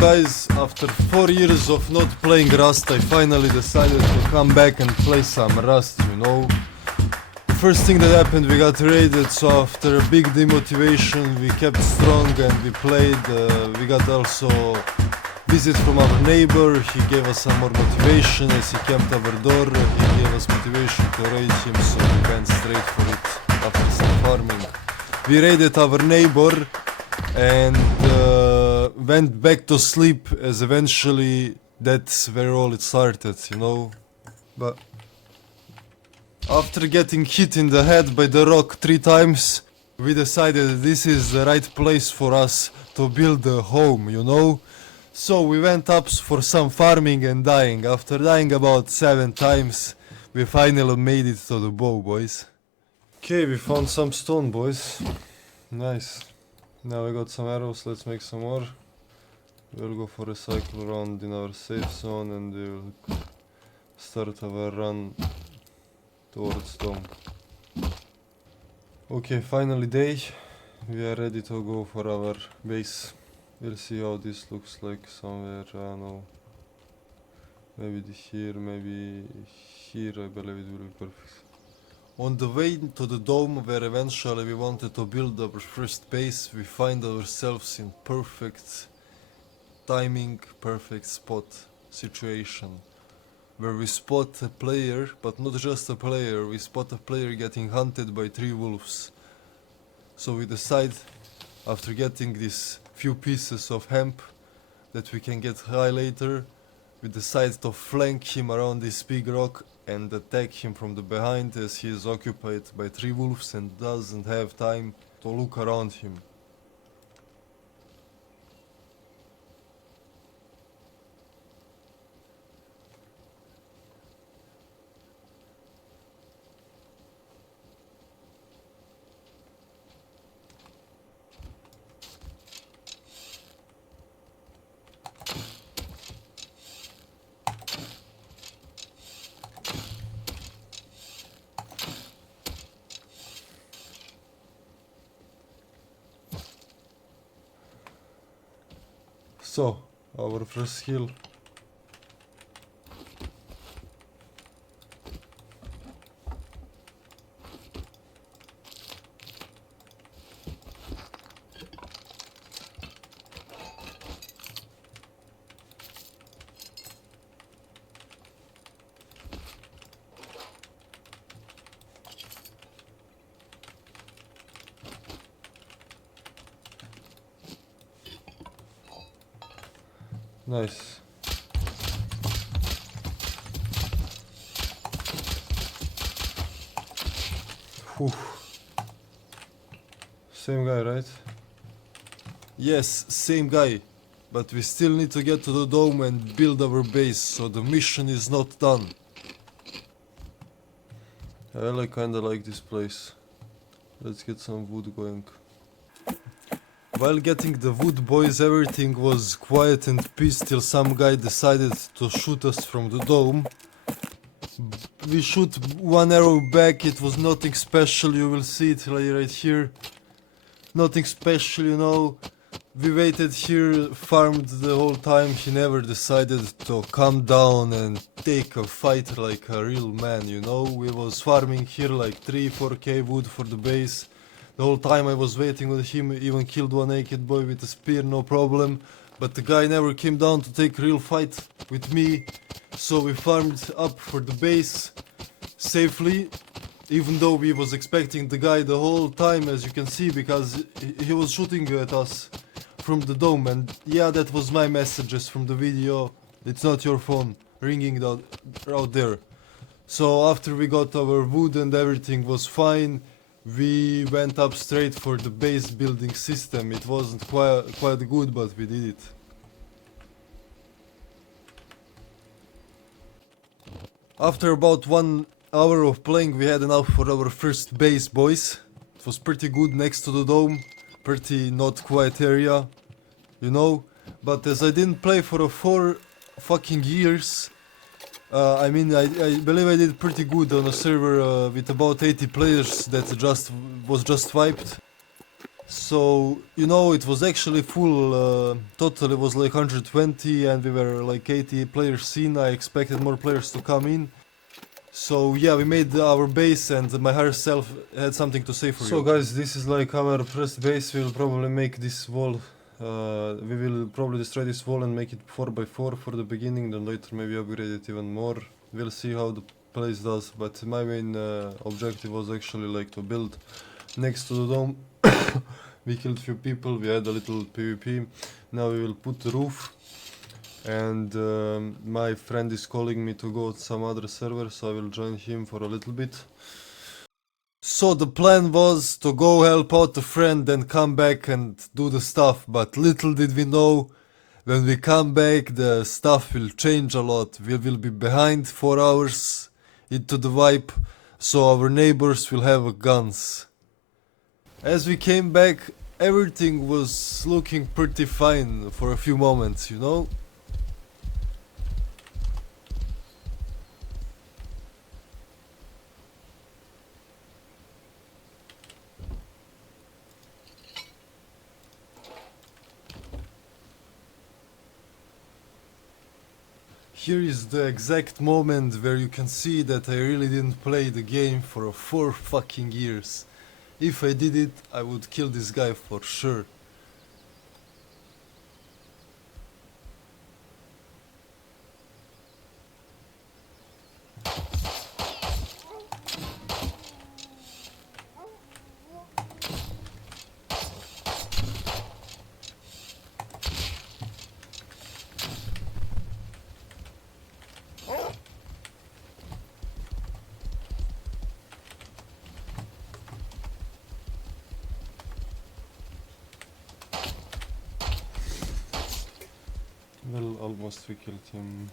Guys, after 4 years of not playing Rust, I finally decided to come back and play some Rust, you know. The first thing that happened, we got raided, so after a big demotivation we kept strong and we played. We got also visit from our neighbor, he gave us some more motivation as he camped our door. He gave us motivation to raid him, so we went straight for it after some farming. We raided our neighbor and went back to sleep, as eventually that's where all it started, you know. But after getting hit in the head by the rock 3 times, we decided this is the right place for us to build a home, you know. So we went up for some farming and dying. After dying about 7 times, we finally made it to the bow, boys. Okay, we found some stone, boys. Nice. Now we got some arrows, let's make some more. We'll go for a cycle round in our safe zone and we'll start our run towards Dome. Okay, finally day. We are ready to go for our base. We'll see how this looks like somewhere, I don't know. Maybe here, maybe here, I believe it will be perfect. On the way to the dome, where eventually we wanted to build our first base, we find ourselves in perfect timing, perfect spot situation, where we spot a player, but not just a player, we spot a player getting hunted by 3 wolves. So we decide, after getting these few pieces of hemp that we can get high later, we decide to flank him around this big rock and attack him from the behind, as he is occupied by 3 wolves and doesn't have time to look around him. So, our first hill. Nice. Whew. Same guy, right? Yes, same guy. But we still need to get to the dome and build our base, so the mission is not done. I kinda like this place. Let's get some wood going. While getting the wood, boys, everything was quiet and peace till some guy decided to shoot us from the dome. We shoot 1 arrow back, it was nothing special, you will see it right here. Nothing special, you know. We waited here, farmed the whole time, he never decided to come down and take a fight like a real man, you know. We was farming here like 3-4k wood for the base. The whole time I was waiting on him, even killed 1 naked boy with a spear, no problem. But the guy never came down to take a real fight with me. So we farmed up for the base safely. Even though we was expecting the guy the whole time, as you can see, because he was shooting at us from the dome. And yeah, that was my messages from the video. It's not your phone ringing out there. So after we got our wood and everything was fine, we went up straight for the base building system. It wasn't quite good, but we did it. After about 1 hour of playing, we had enough for our first base, boys. It was pretty good next to the dome, pretty not quiet area, you know. But as I didn't play for 4 fucking years, I mean, I believe I did pretty good on a server with about 80 players that was just wiped. So, you know, it was actually full, total it was like 120 and we were like 80 players in. I expected more players to come in. So yeah, we made our base and my higher self had something to say for you. So guys, this is like our first base. We'll probably make this wall, we will probably destroy this wall and make it 4x4 for the beginning, then later maybe upgrade it even more. We'll see how the place does, but my main objective was actually like to build next to the dome. We killed few people, we had a little PvP. Now we will put the roof. And my friend is calling me to go to some other server, so I will join him for a little bit. So the plan was to go help out a friend and come back and do the stuff, but little did we know, when we come back the stuff will change a lot. We will be behind 4 hours into the wipe, so our neighbors will have guns. As we came back, everything was looking pretty fine for a few moments, you know? Here is the exact moment where you can see that I really didn't play the game for 4 fucking years. If I did it, I would kill this guy for sure. Well, almost we killed him.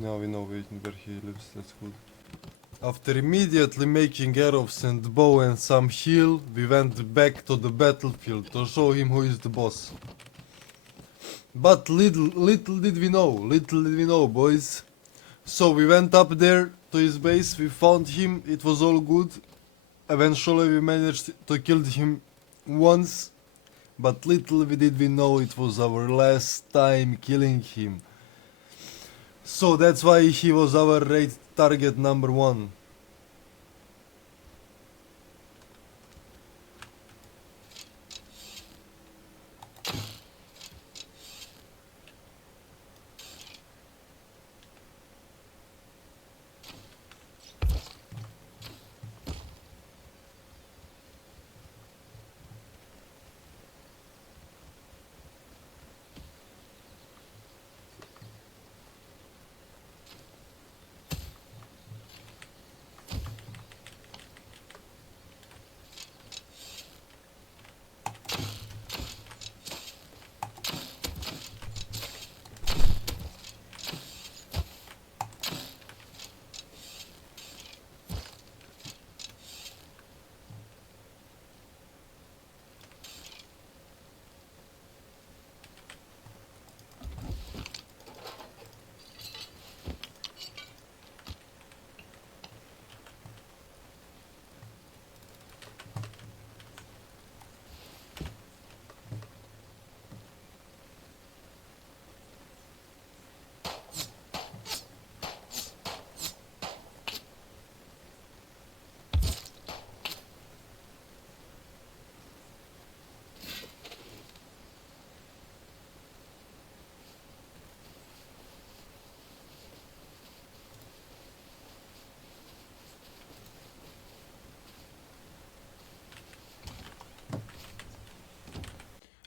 Now we know where he lives, that's good. After immediately making arrows and bow and some heal, we went back to the battlefield to show him who is the boss. But little did we know, boys. So we went up there to his base, we found him, it was all good. Eventually we managed to kill him once. But little did we know it was our last time killing him. So that's why he was our raid target number 1.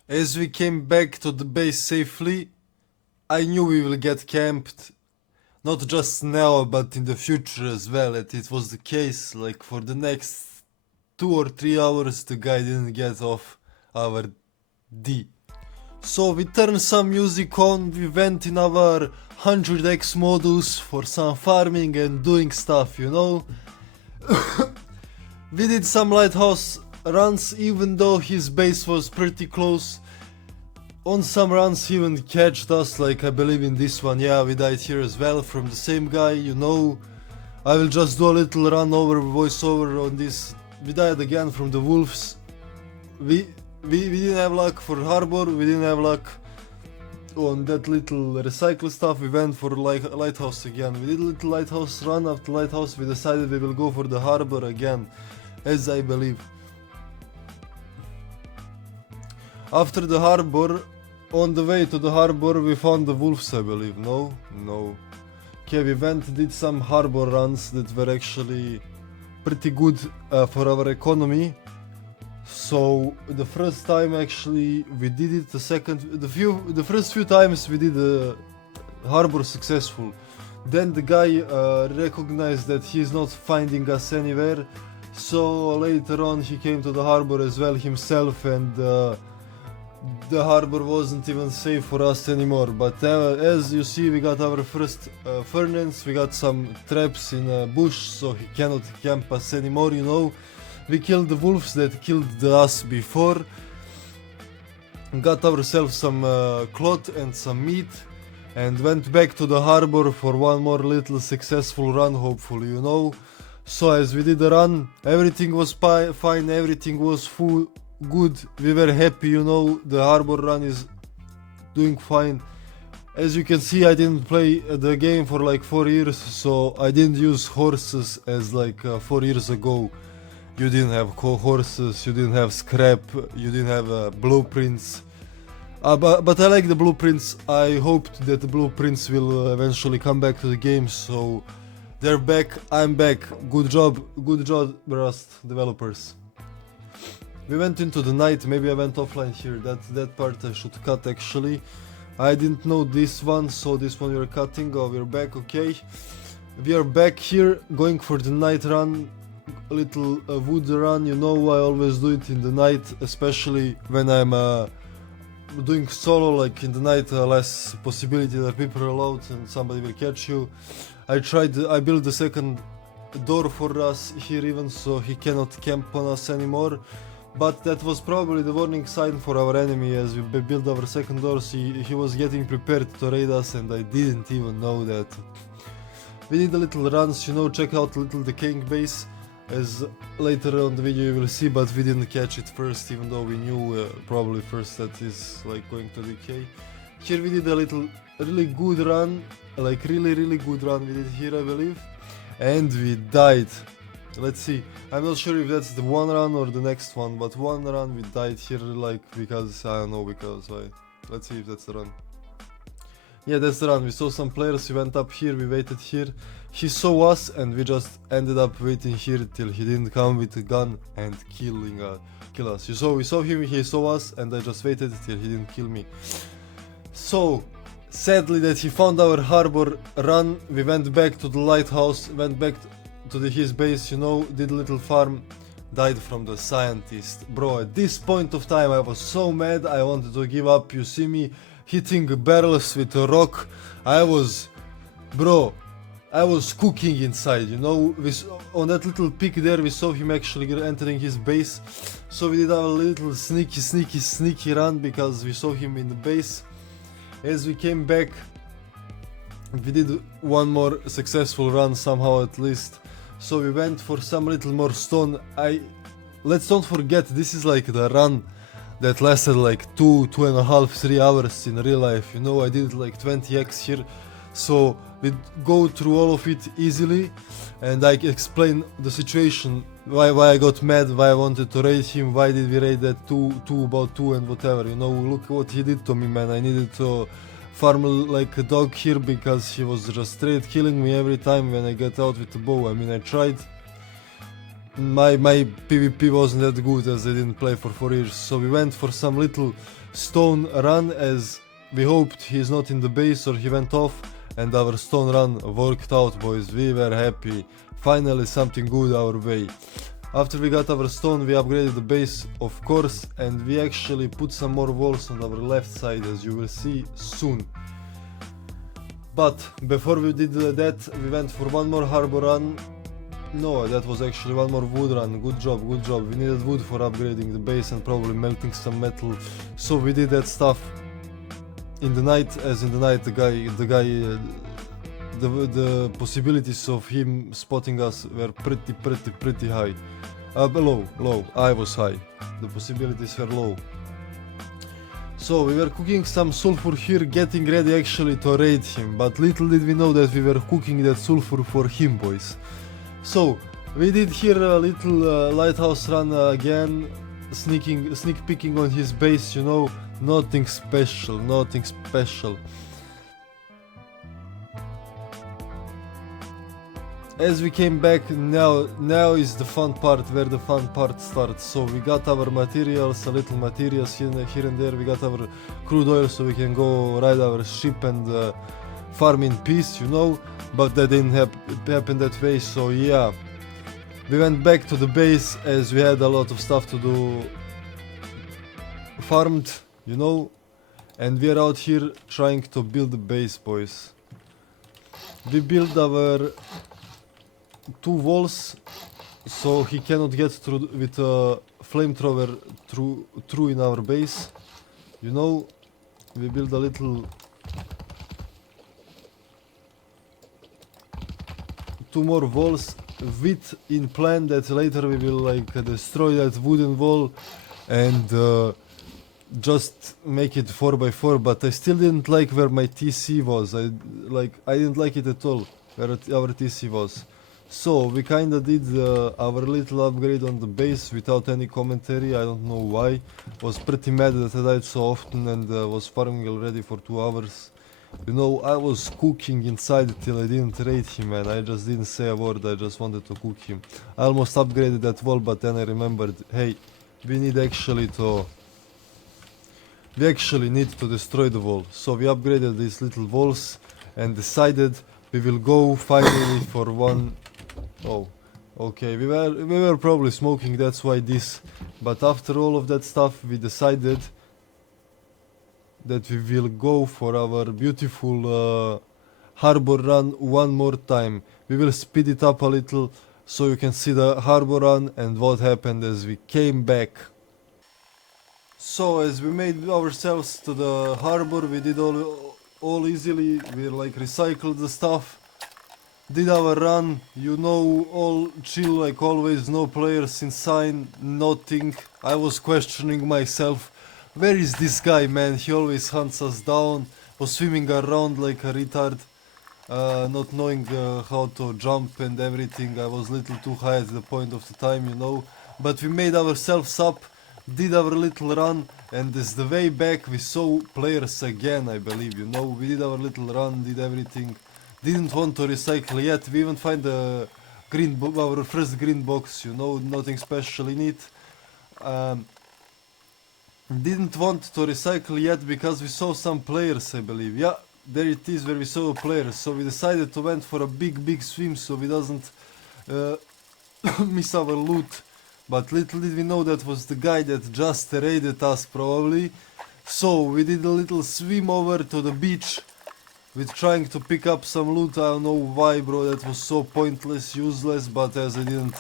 As we came back to the base safely, I knew we will get camped, not just now but in the future as well, and it was the case. Like for the next 2 or 3 hours the guy didn't get off our D. So we turned some music on, we went in our 100x modus for some farming and doing stuff, you know. We did some lighthouse runs even though his base was pretty close. On some runs he even catched us, like I believe in this one, yeah, we died here as well from the same guy, you know. I will just do a little run over, voiceover on this. We died again from the wolves. we didn't have luck for harbor, we didn't have luck on that little recycle stuff. We went for like lighthouse again. We did a little lighthouse run. After lighthouse we decided we will go for the harbor again, as I believe. After the harbor, on the way to the harbor we found the wolves, I believe. No. Okay, we went, did some harbor runs that were actually pretty good for our economy. So the first time actually we did it, the first few times we did the harbor successful. Then the guy recognized that he's not finding us anywhere, so later on he came to the harbor as well himself, and the harbor wasn't even safe for us anymore. But as you see, we got our first furnace, we got some traps in a bush so he cannot camp us anymore, you know. We killed the wolves that killed us before, got ourselves some cloth and some meat, and went back to the harbor for one more little successful run, hopefully, you know. So as we did the run, everything was fine, everything was good, we were happy, you know. The harbor run is doing fine. As you can see, I didn't play the game for like 4 years, so I didn't use horses as like 4 years ago. You didn't have horses, you didn't have scrap, you didn't have blueprints. But I like the blueprints. I hoped that the blueprints will eventually come back to the game, so they're back, I'm back. Good job, Rust developers. We went into the night, maybe I went offline here, that part I should cut actually. I didn't know this one, so this one we're cutting. Oh, we're back, okay. We are back here, going for the night run. A little wood run, you know. I always do it in the night, especially when I'm doing solo. Like in the night, less possibility that people are allowed and somebody will catch you. I built the second door for us here even, so he cannot camp on us anymore. But that was probably the warning sign for our enemy. As we built our second door, he was getting prepared to raid us, and I didn't even know that. We did a little runs, you know, check out a little decaying base, as later on the video you will see, but we didn't catch it first, even though we knew probably first that is like going to decay. Here we did a little really good run, like really good run we did here, I believe, and we died. Let's see, I'm not sure if that's the one run or the next one, but one run we died here, like, because I don't know, because why. Let's see if that's the run. Yeah, that's the run. We saw some players, we went up here, we waited here. He saw us and we just ended up waiting here till he didn't come with a gun and kill us. We saw him, he saw us, and I just waited till he didn't kill me. So, sadly that he found our harbor run, we went back to the lighthouse, went back to his base, you know, did a little farm, died from the scientist. Bro, at this point of time I was so mad, I wanted to give up. You see me hitting barrels with a rock. I was cooking inside, you know. On that little peak there we saw him actually entering his base, so we did our little sneaky run because we saw him in the base. As we came back, we did one more successful run somehow at least, so we went for some little more stone. Let's don't forget, this is like the run that lasted like 2.5, 3 hours in real life, you know. I did like 20x here, so we go through all of it easily, and I explain the situation, why I got mad, why I wanted to raid him, why did we raid that 2 and whatever, you know. Look what he did to me, man. I needed to farm like a dog here because he was just straight killing me every time when I get out with the bow. I mean, I tried. My PvP wasn't that good as I didn't play for 4 years, so we went for some little stone run as we hoped he's not in the base or he went off, and our stone run worked out, boys. We were happy. Finally something good our way. After we got our stone, we upgraded the base, of course, and we actually put some more walls on our left side, as you will see soon. But before we did that, we went for one more harbor run. No, that was actually one more wood run. Good job. We needed wood for upgrading the base and probably melting some metal, so we did that stuff in the night. As in the night, the possibilities of him spotting us were pretty high. Low. I was high. The possibilities were low. So we were cooking some sulfur here, getting ready actually to raid him, but little did we know that we were cooking that sulfur for him, boys. So we did here a little lighthouse run again, sneak peeking on his base, you know, nothing special. As we came back, now is the fun part, where the fun part starts. So we got our materials, a little materials here and there. We got our crude oil so we can go ride our ship and farm in peace, you know. But that didn't happen that way, so yeah. We went back to the base as we had a lot of stuff to do farmed, you know. And we are out here trying to build the base, boys. We built our 2 walls, so he cannot get through with a flamethrower through in our base. You know, we build a little 2 more walls with in plan that later we will like destroy that wooden wall and just make it 4x4. But I still didn't like where my TC was. I didn't like it at all where our TC was. So we kinda did our little upgrade on the base without any commentary. I don't know why. Was pretty mad that I died so often and was farming already for 2 hours. You know, I was cooking inside till I didn't raid him, and I just didn't say a word. I just wanted to cook him. I almost upgraded that wall, but then I remembered, hey, we actually need to destroy the wall. So we upgraded these little walls and decided we will go finally for one. Oh, okay, we were probably smoking, that's why this. But after all of that stuff, we decided that we will go for our beautiful harbor run one more time. We will speed it up a little so you can see the harbor run and what happened as we came back. So as we made ourselves to the harbor, we did all easily. We like recycled the stuff, did our run, you know, all chill like always, no players inside, nothing. I was questioning myself, where is this guy, man? He always hunts us down. Was swimming around like a retard, not knowing how to jump and everything. I was a little too high at the point of the time, you know. But we made ourselves up, did our little run, and as the way back we saw players again, I believe, you know. We did our little run, did everything. Didn't want to recycle yet. We even find our first green box, you know, nothing special in it. Didn't want to recycle yet because we saw some players, I believe. Yeah, there it is where we saw players. So we decided to went for a big swim so we doesn't miss our loot. But little did we know that was the guy that just raided us probably. So we did a little swim over to the beach with trying to pick up some loot. I don't know why, bro, that was so pointless, useless, but as I didn't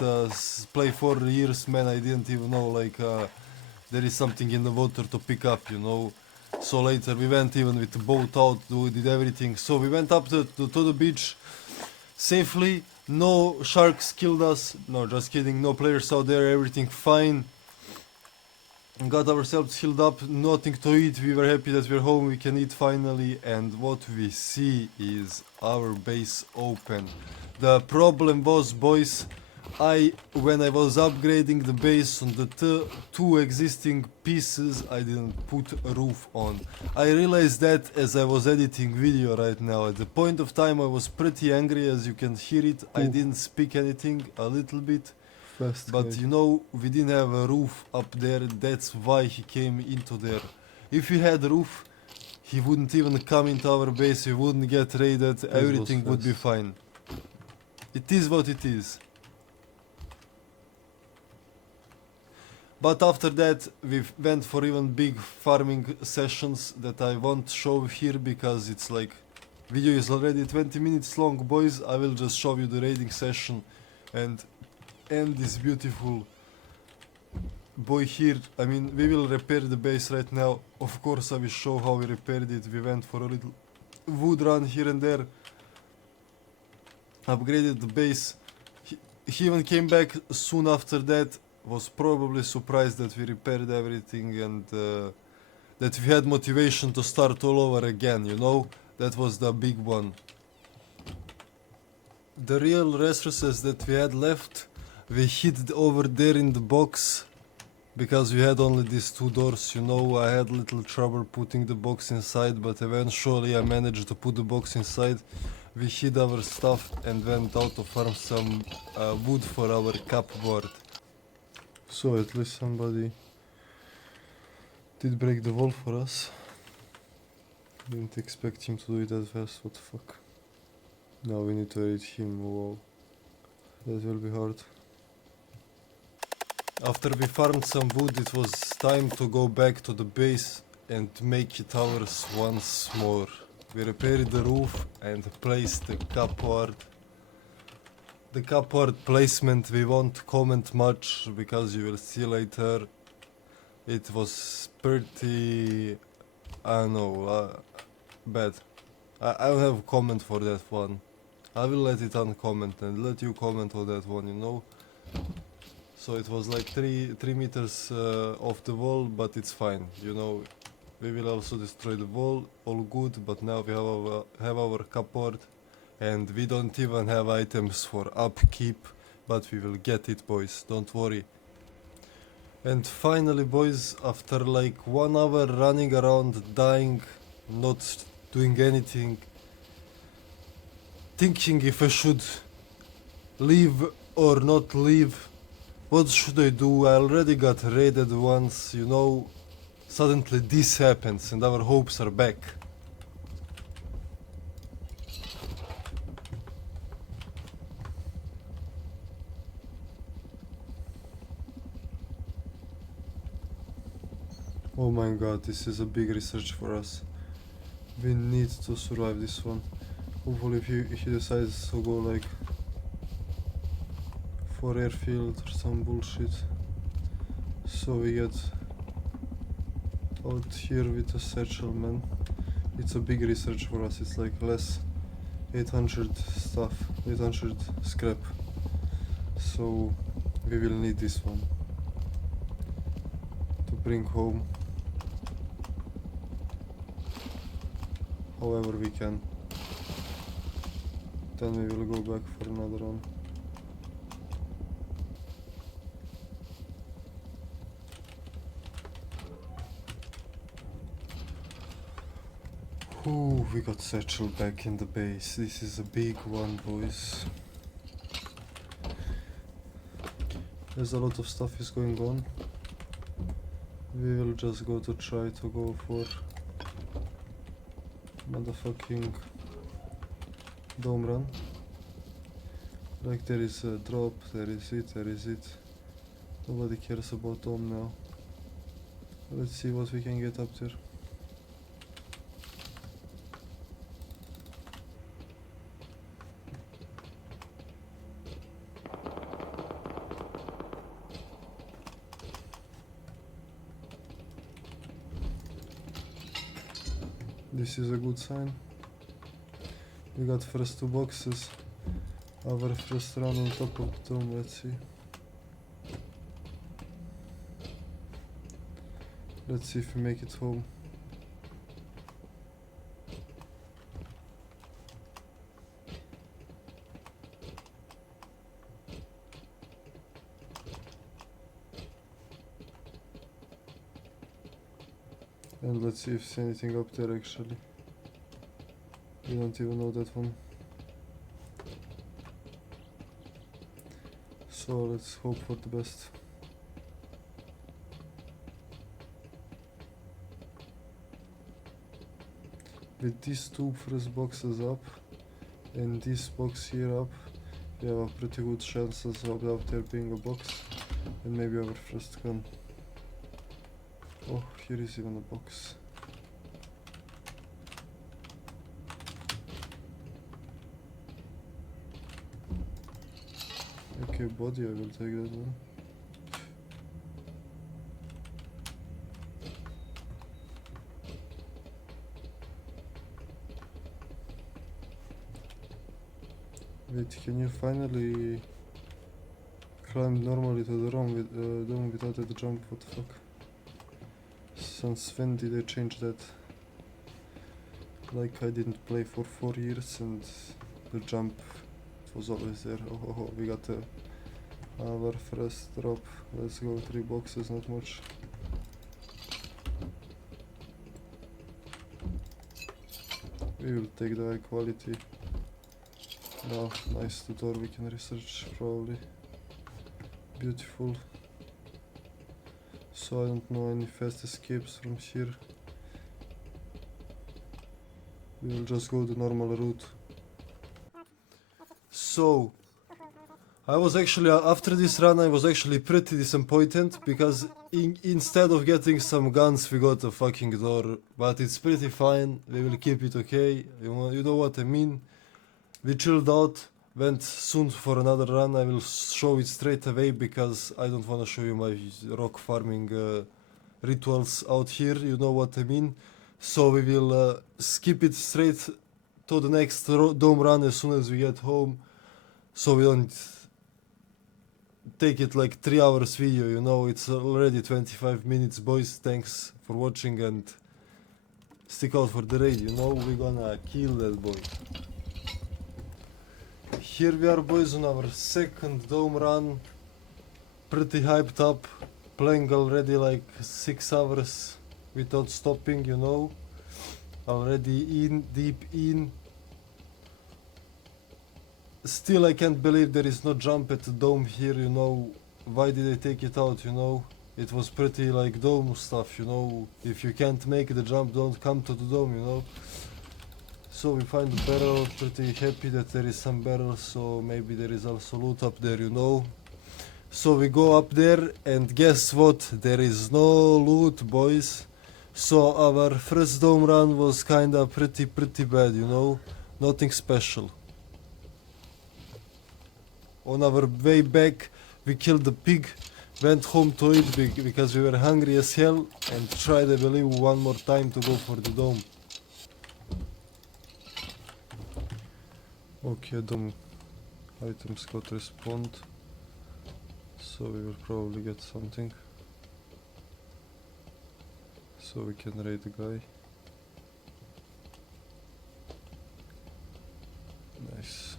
play 4 years, man, I didn't even know like there is something in the water to pick up, you know. So later we went even with the boat out, did everything. So we went up to the beach safely. No sharks killed us. No, just kidding. No players out there. Everything fine. Got ourselves healed up. Nothing to eat. We were happy that we're home. We can eat finally. And what we see is our base open. The problem was, boys, when I was upgrading the base on the 2 existing pieces, I didn't put a roof on. I realized that as I was editing video right now. At the point of time I was pretty angry, as you can hear it. I didn't speak anything a little bit. But you know, we didn't have a roof up there. That's why he came into there. If we had a roof, he wouldn't even come into our base. We wouldn't get raided. Everything would be fine. It is what it is. But after that we went for even big farming sessions that I won't show here because it's like video is already 20 minutes long, boys. I will just show you the raiding session and end this beautiful boy here. I mean, we will repair the base right now. Of course I will show how we repaired it. We went for a little wood run here and there, upgraded the base. he even came back soon after that, was probably surprised that we repaired everything and that we had motivation to start all over again, you know? That was the big one. The real resources that we had left, we hid over there in the box, because we had only these two doors, you know. I had little trouble putting the box inside, but eventually I managed to put the box inside. We hid our stuff and went out to farm some wood for our cupboard. So at least somebody did break the wall for us. Didn't expect him to do it that fast, what the fuck. Now we need to reach him, wow. That will be hard. After we farmed some wood, it was time to go back to the base and make it ours once more. We repaired the roof and placed the cupboard. The cupboard placement we won't comment much because you will see later. It was pretty, I don't know, bad. I don't have a comment for that one. I will let it uncomment and let you comment on that one, you know. So it was like 3 meters off the wall, but it's fine, you know. We will also destroy the wall, all good, but now we have our cupboard and we don't even have items for upkeep, but we will get it, boys, don't worry. And finally, boys, after like 1 hour running around, dying, not doing anything, thinking if I should leave or not leave, what should I do? I already got raided once, you know. Suddenly this happens and our hopes are back. Oh my god, this is a big research for us. We need to survive this one. Hopefully if he decides to go like for airfield or some bullshit. So we get out here with a satchel, man. It's a big research for us, it's like less 800 stuff, 800 scrap. So we will need this one to bring home however we can. Then we will go back for another one. Ooh, we got satchel back in the base. This is a big one, boys. There's a lot of stuff is going on. We will just go to try to go for motherfucking dome run. Like there is a drop, there is it. Nobody cares about dome now. Let's see what we can get up there. This is a good sign. We got first 2 boxes. Our first run on top of the dome, let's see. Let's see if we make it home. And let's see if there's anything up there actually. We don't even know that one. So let's hope for the best. With these 2 first boxes up and this box here up, we have a pretty good chances of out there being a box and maybe our first gun. Oh, here is even a box. Okay, body, I will take that one. Wait, can you finally climbed normally to the dome without a jump. What the fuck? Since when did they change that? Like I didn't play for 4 years and the jump was always there. Oh, we got our first drop. Let's go, 3 boxes, not much. We will take the high quality. Now, nice tutor, we can research probably. Beautiful. So I don't know any fast escapes from here. We will just go the normal route. So, I was actually, after this run I was actually pretty disappointed because instead of getting some guns we got a fucking door. But it's pretty fine, we will keep it okay, you know what I mean. We chilled out, went soon for another run. I will show it straight away because I don't want to show you my rock farming rituals out here, you know what I mean. So we will skip it straight to the next dome run as soon as we get home, so we don't take it like 3 hours video, you know. It's already 25 minutes, boys. Thanks for watching and stick out for the raid, you know. We're gonna kill that boy. Here we are, boys, on our second dome run. Pretty hyped up, playing already like 6 hours without stopping, you know. Already in, deep in. Still I can't believe there is no jump at the dome here, you know. Why did they take it out, you know? It was pretty like dome stuff, you know. If you can't make the jump, don't come to the dome, you know. So we find the barrel, pretty happy that there is some barrels, so maybe there is also loot up there, you know. So we go up there and guess what? There is no loot, boys. So our first dome run was kinda pretty bad, you know. Nothing special. On our way back we killed the pig, went home to eat because we were hungry as hell, and tried, I believe, one more time to go for the dome. Okay, dome items got respawned, so we will probably get something. So we can raid the guy. Nice.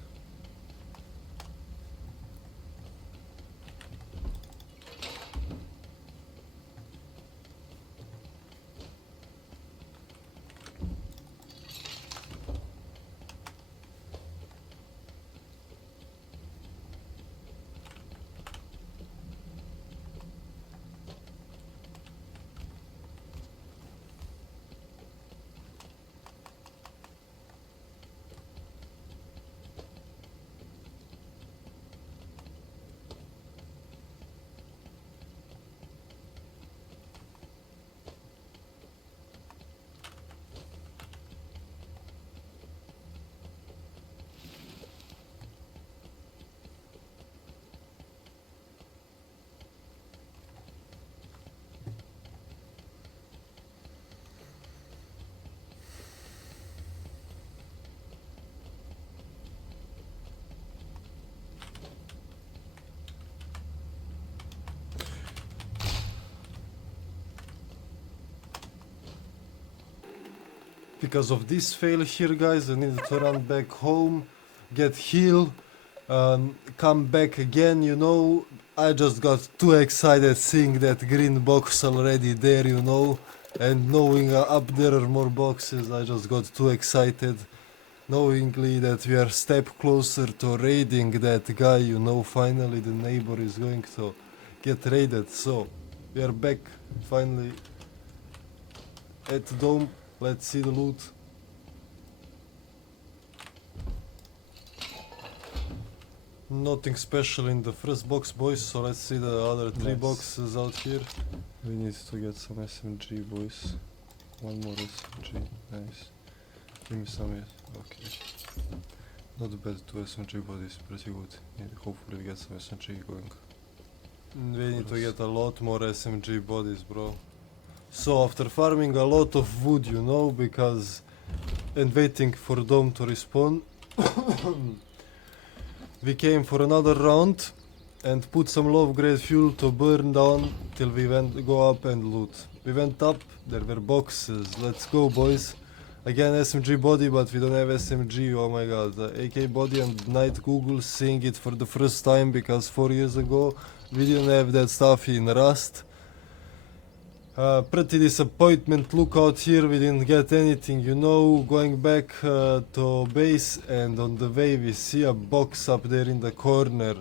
Because of this fail here, guys, I needed to run back home, get healed, come back again, you know. I just got too excited seeing that green box already there, you know, and knowing up there are more boxes. I just got too excited, knowingly that we are a step closer to raiding that guy, you know. Finally the neighbor is going to get raided, so we are back finally at the dome. Let's see the loot. Nothing special in the first box, boys, so let's see the other 3 boxes out here. We need to get some SMG, boys. One more SMG, nice. Give me some, okay. Not bad, 2 SMG bodies, pretty good. Hopefully we get some SMG going. We need to get a lot more SMG bodies, bro. So after farming a lot of wood, you know, because and waiting for dome to respawn, we came for another round and put some low grade fuel to burn down till we go up and loot. We went up, there were boxes. Let's go, boys. Again SMG body, but we don't have SMG. Oh my god, AK body and night Google seeing it for the first time, because 4 years ago we didn't have that stuff in Rust. Pretty disappointment. Look out here, we didn't get anything, you know. Going back to base, and on the way we see a box up there in the corner.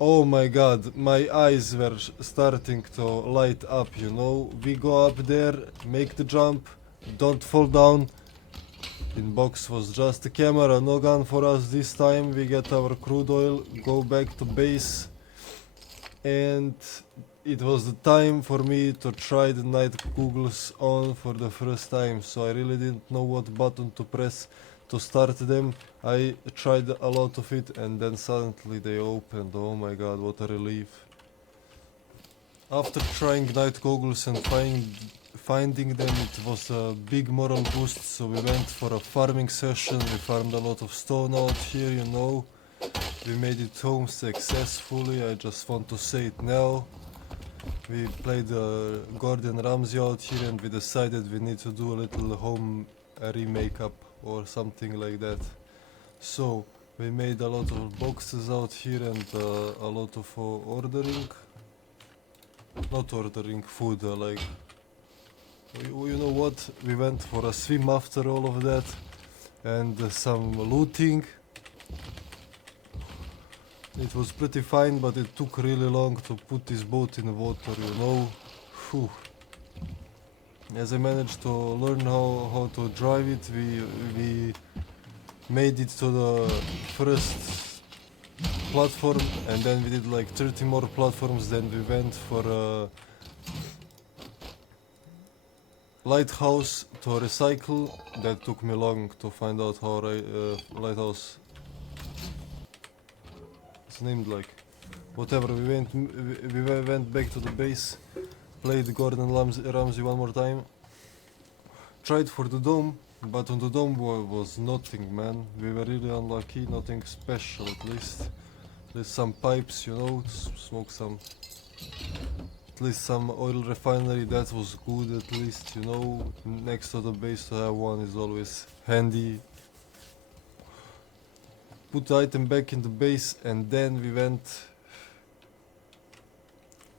Oh my god, my eyes were starting to light up, you know. We go up there, make the jump, don't fall down. In box was just a camera, no gun for us this time. We get our crude oil, go back to base, and it was the time for me to try the night googles on for the first time. So I really didn't know what button to press to start them. I tried a lot of it, and then suddenly they opened. Oh my god, what a relief. After trying night goggles and finding them, it was a big moral boost, so we went for a farming session. We farmed a lot of stone out here, you know. We made it home successfully, I just want to say it now. We played Gordon Ramsay out here, and we decided we need to do a little home remake up or something like that. So we made a lot of boxes out here, and a lot of ordering. Not ordering food, like, you know what, we went for a swim after all of that, and some looting. It was pretty fine, but it took really long to put this boat in the water, you know. Whew. As I managed to learn how to drive it, we made it to the first platform, and then we did like 30 more platforms. Then we went for a lighthouse to recycle. That took me long to find out how lighthouse is named, like, whatever. We went back to the base, played Gordon Ramsay one more time, tried for the dome, but on the dome was nothing, man. We were really unlucky, nothing special at least. There's some pipes, you know, to smoke some, at least some oil refinery. That was good, at least, you know. Next to the base to have one is always handy. Put the item back in the base, and then we went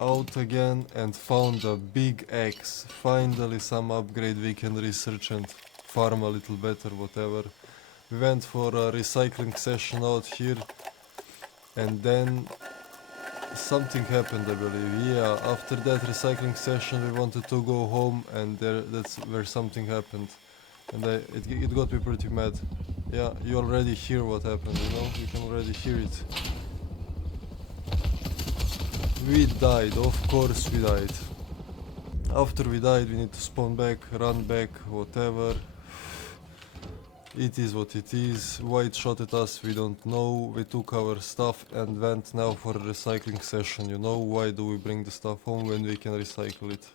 out again and found a big axe. Finally some upgrade, we can research and farm a little better, whatever. We went for a recycling session out here, and then something happened, I believe. Yeah, after that recycling session we wanted to go home, and that's where something happened, and it got me pretty mad. Yeah, you already hear what happened, you know, you can already hear it. We died, of course we died. After we died we need to spawn back, run back, whatever. It is what it is. White shot at us, we don't know. We took our stuff and went now for a recycling session, you know. Why do we bring the stuff home when we can recycle it?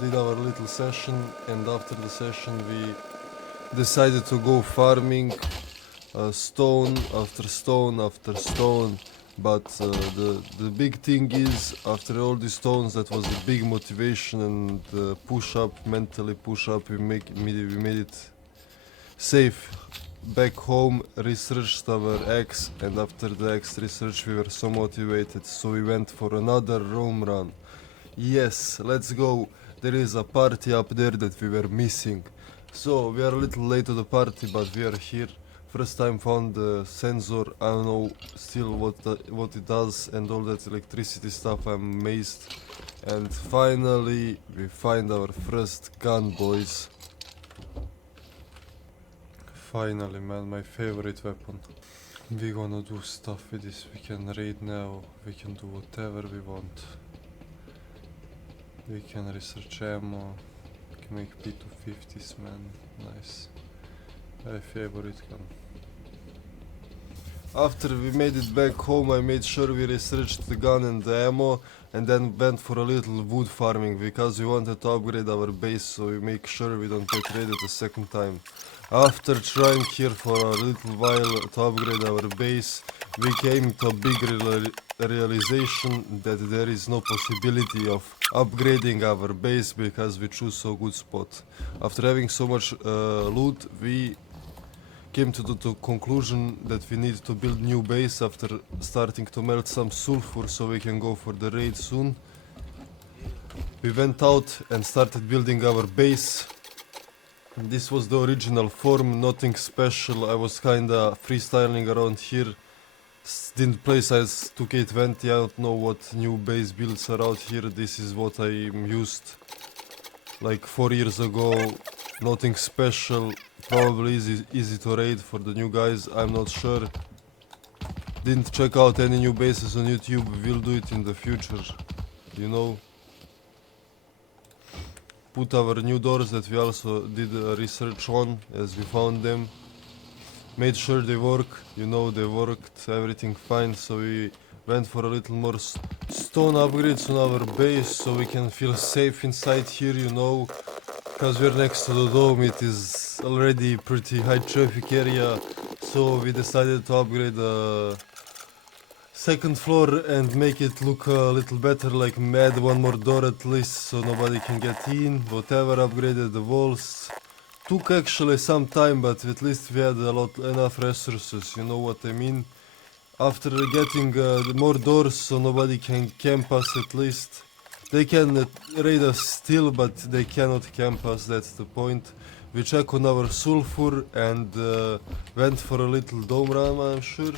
Did our little session, and after the session we decided to go farming, stone after stone after stone. But the big thing is, after all these stones, that was the big motivation and push up, mentally push up. We made it safe back home, researched our axe, and after the axe research we were so motivated, so we went for another roam run. Yes, let's go. There is a party up there that we were missing. So we are a little late to the party, but we are here. First time found the sensor. I don't know still what it does and all that electricity stuff. I'm amazed. And finally we find our first gun, boys. Finally, man, my favorite weapon. We gonna do stuff with this. We can raid now. We can do whatever we want. We can research ammo. We can make P250s, man. Nice. My favorite gun. After we made it back home, I made sure we researched the gun and the ammo, and then went for a little wood farming because we wanted to upgrade our base, so we make sure we don't get raided a second time. After trying here for a little while to upgrade our base, we came to a big realization that there is no possibility of upgrading our base because we choose so good spot. After having so much loot, we came to the conclusion that we need to build new base after starting to melt some sulfur so we can go for the raid soon. We went out and started building our base. This was the original form, nothing special. I was kinda freestyling around here. Didn't play size 2K20, I don't know what new base builds are out here. This is what I used like 4 years ago. Nothing special, probably easy to raid for the new guys, I'm not sure. Didn't check out any new bases on YouTube, we'll do it in the future, you know. Put our new doors that we also did research on as we found them. Made sure they work, you know, they worked, everything fine, so we went for a little more stone upgrades on our base so we can feel safe inside here, you know. Because we're next to the dome, it is already pretty high traffic area, so we decided to upgrade the second floor and make it look a little better, like add one more door at least so nobody can get in, whatever, upgraded the walls. Took actually some time, but at least we had enough resources, you know what I mean. After getting more doors so nobody can camp us at least. They can raid us still, but they cannot camp us, that's the point. We check on our sulfur and went for a little dome run, I'm sure.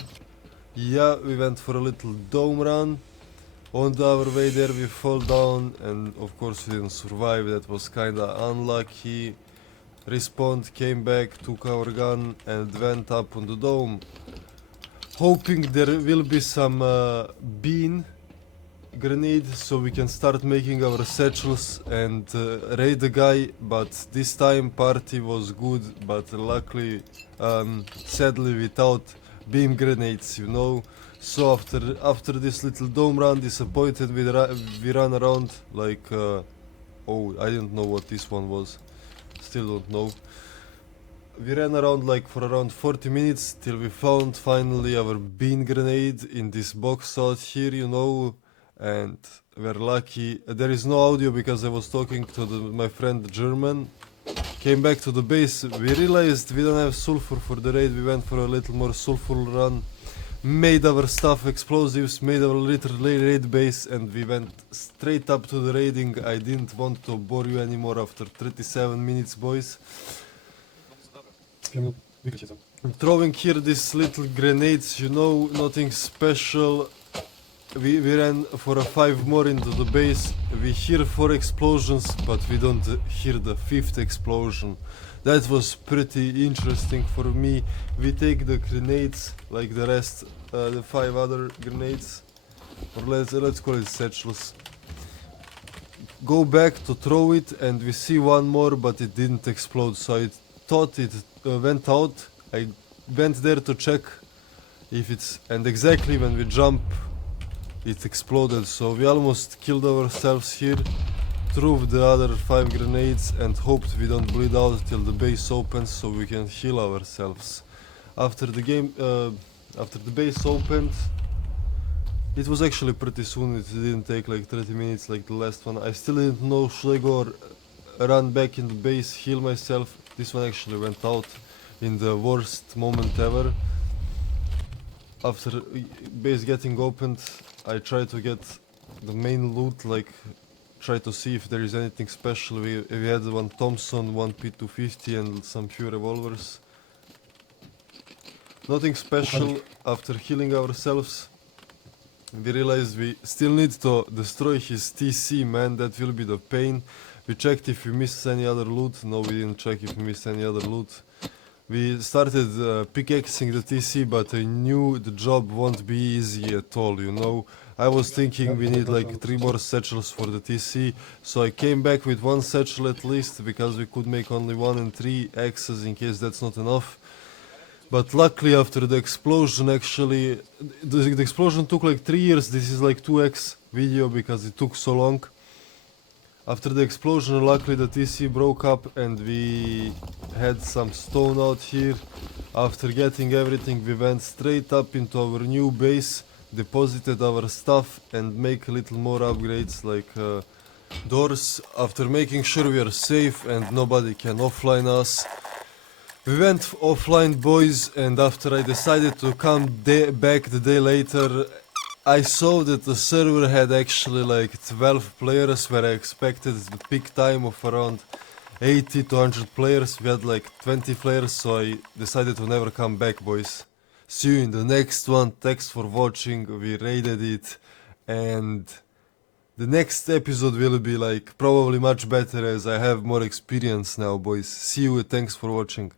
Yeah, we went for a little dome run. On our way there we fall down and of course we didn't survive, that was kinda unlucky. Respawned, came back, took our gun and went up on the dome. Hoping there will be some bean grenade so we can start making our satchels and raid the guy, but this time party was good, but luckily sadly without beam grenades, you know. So after this little dome run, disappointed, we ran around like oh, I didn't know what this one was, still don't know. We ran around like for around 40 minutes till we found finally our bean grenade in this box out here, you know. And we're lucky. There is no audio because I was talking to my friend German. Came back to the base, we realized we don't have sulfur for the raid, we went for a little more sulfur run. Made our stuff, explosives, made our little raid base and we went straight up to the raiding. I didn't want to bore you anymore after 37 minutes, boys. Throwing here these little grenades, you know, nothing special. We ran for a 5 more into the base. We hear 4 explosions, but we don't hear the 5th explosion. That was pretty interesting for me. We take the grenades, like the rest, the 5 other grenades, or let's call it satchels. Go back to throw it, and we see one more, but it didn't explode. So I thought it went out. I went there to check if it's, and exactly when we jump, it exploded, so we almost killed ourselves here. Threw the other 5 grenades and hoped we don't bleed out till the base opens so we can heal ourselves. After the base opened, it was actually pretty soon, it didn't take like 30 minutes like the last one. I still didn't know, should I go or run back in the base, heal myself. This one actually went out in the worst moment ever. After base getting opened, I tried to get the main loot, like try to see if there is anything special. We had one Thompson, one P250 and some few revolvers. Nothing special. After healing ourselves, we realized we still need to destroy his TC, man, that will be the pain. We checked if we missed any other loot. No, we didn't check if we missed any other loot. We started pickaxing the TC, but I knew the job won't be easy at all, you know. I was thinking we need like 3 more satchels for the TC, so I came back with 1 satchel at least, because we could make only 1 and 3 axes in case that's not enough. But luckily after the explosion, actually, the explosion took like 3 years. This is like 2x video because it took so long. After the explosion, luckily the TC broke up and we had some stone out here. After getting everything, we went straight up into our new base, deposited our stuff and make a little more upgrades like doors. After making sure we are safe and nobody can offline us, we went offline, boys, and after I decided to come back the day later, I saw that the server had actually like 12 players where I expected the peak time of around 80 to 100 players. We had like 20 players, so I decided to never come back, boys. See you in the next one. Thanks for watching. We raided it, and the next episode will be like probably much better as I have more experience now, boys. See you. Thanks for watching.